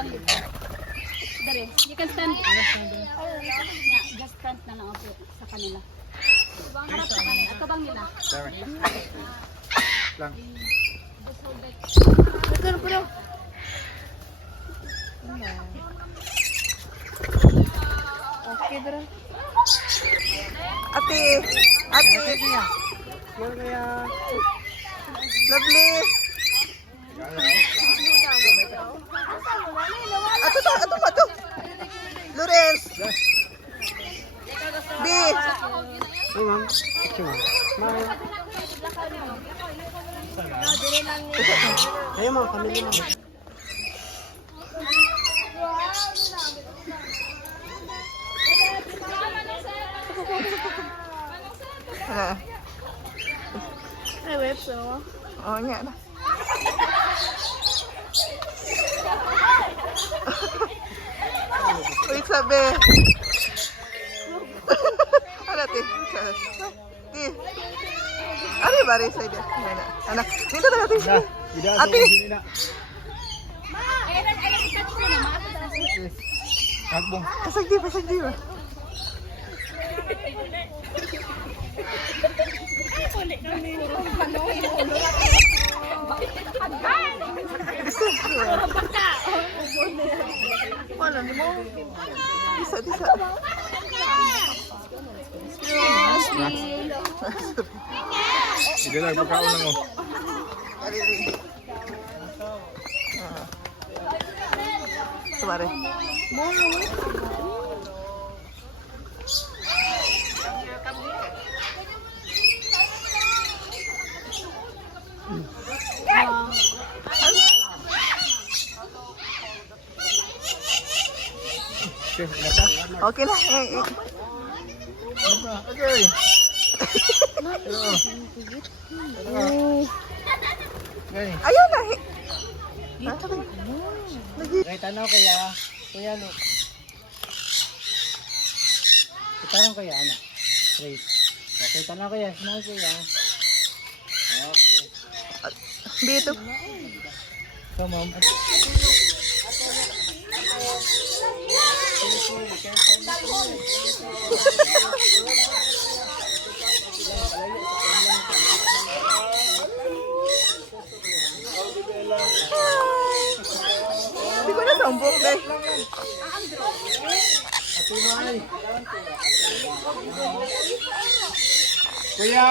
tabang dito. Dari, you can stand. Just stand na lang ako sa kanila. Harap sa kanila. Tabang nila. Lang. Just hold it. Betul bro. Oke bro. Ate, ate. Lovely. Ato ba to? Lawrence. B. Hey ma'am, picture mo. Ayo ma'am, pamili mo. Ay web so. Oh, nya na. Wait, sabi. Ano, ti? Ti. Ano ba rin sa'yo? Anak, dito na natin. Ate. Agbong. Pasagdi ba? Wala ni mo. Disa. Sige lang, pagkaon lang mo. Ariri. Sumare. Okay lah. Okay. Ayaw na. Okay, tanaw kaya. Kuya, look. Itarang kaya, anak. Straight. Okay, tanaw kaya. Smile kaya. Okay. Dito. Come on. Hindi ko na sambok deh. Kuya!